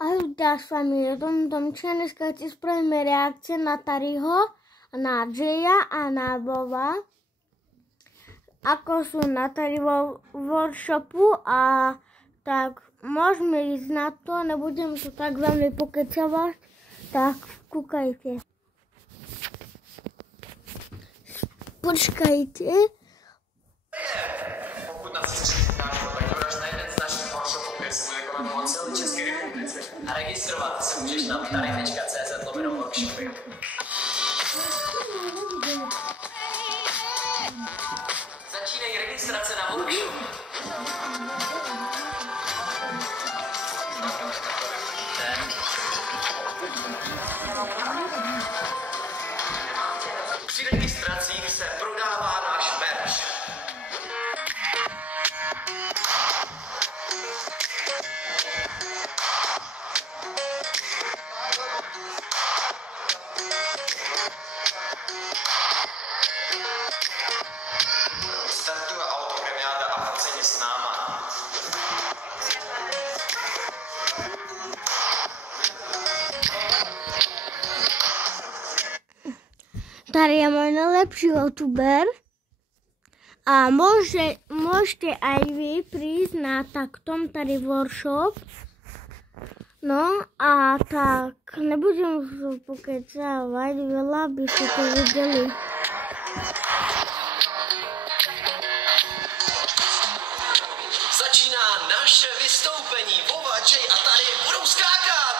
Ahoj, s vami je Tomča. Dneska si spravíme reakcie na Taryho, na Jaya a na Boba. Ako sú na Tary workshopu a tak môžeme ísť na to, nebudem to tak veľmi pokecavať, tak kúkajte. Počkajte. Pokud nás chcete tak doraž na jeden z našich workshopů, kde se bude konat po celé České republice. A registrovat se můžeš na tary.cz/workshopy. Začínají registrace na workshop. Při registracích se prodává náš merch. Startuje autogramiáda a focení s náma. Tary je môj najlepší youtuber a môžete aj vy prísť na taktom Tary workshop. No a tak, nebudem pokecávať veľa, by ste to videli. Začíná naše vystoupení. Boba, Jay a Tary budou skákat.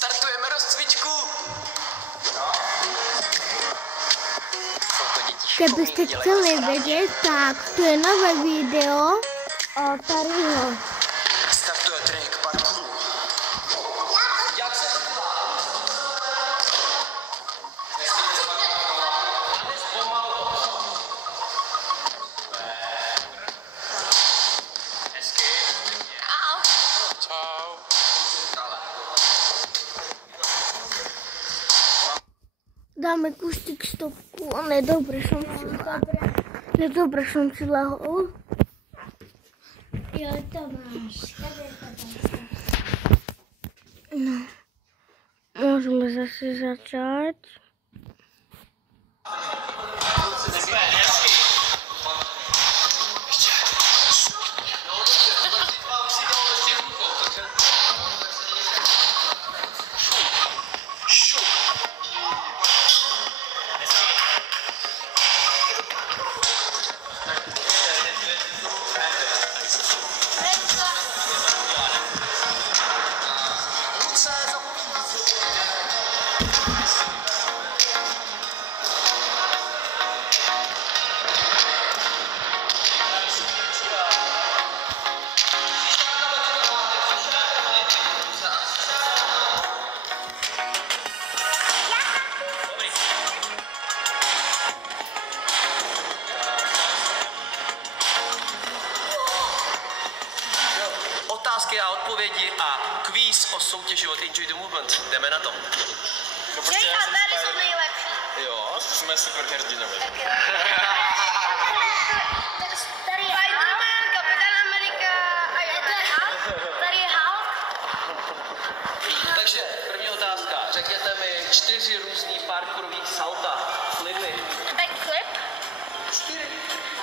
Startujeme rozcvičku. Kebyste chceli vedieť, tak to je nové video o Taryho. Startuje trénink parkouru. Jak se to dělá? Hezky. Čau. Dáme kustík stopku, ale dobre som si lahol. Jo, to máš. No, môžeme zase začať. Otázky a odpovědi a kvíz o soutěži od Enjoy the Movement. Jdeme na to. Jay a Tary jsou nejlepší. Jo, jsme super hrdinovi. Tady je Spider-Man, Kapitán Amerika a tady je Hulk. Takže první otázka. Řekněte mi 4 různý parkourový salta, flipy. Backflip. 4.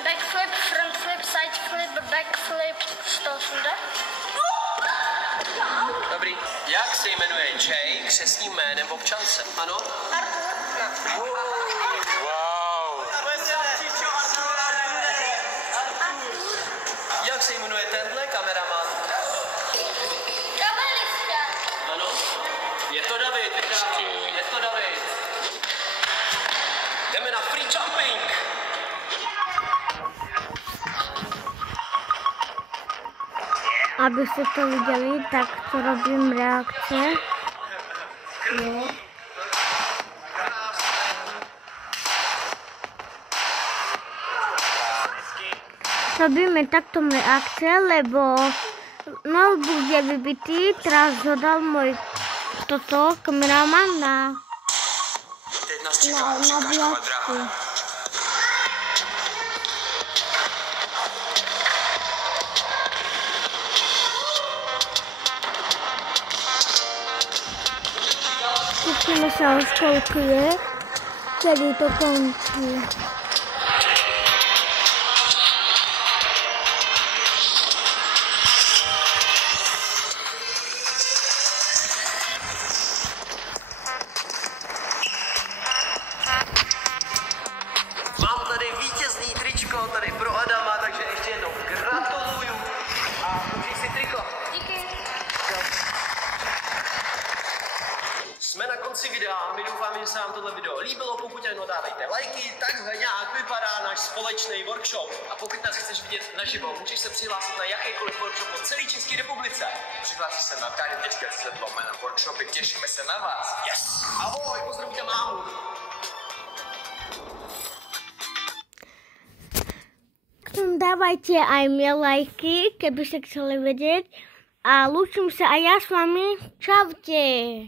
Backflip, front flip, side flip, backflip, 180. Dobrý. Jak se jmenuje Jay křestním jménem v občance? Ano? Artur. Wow. jdeme na free jumping. Abyste to viděli, tak to robím reakce. Jo. Robíme takto reakce, lebo notebook je vybitý, teraz ho dal můj kameraman na výjazku. Zkusíme se ho zkoukuje, kdy to končí. Mám tady vítězný tričko tady pro Adama, takže ještě jednou gratuluju a užij si triko. Díky. Jsme na konci videa, my doufáme, že se vám tohle video líbilo, pokud ano, dávejte lajky, takhle nějak vypadá náš společný workshop. A pokud nás chceš vidět naživo, můžeš se přihlásit na jakýkoliv workshop po celé České republice. Přihlásil se na tady.workshopy, těšíme se na vás. Yes! Ahoj, pozdravíte mámu. Dávajte aj mne lajky, keby ste chceli vedieť. A lúčim sa aj ja s vami. Čaute.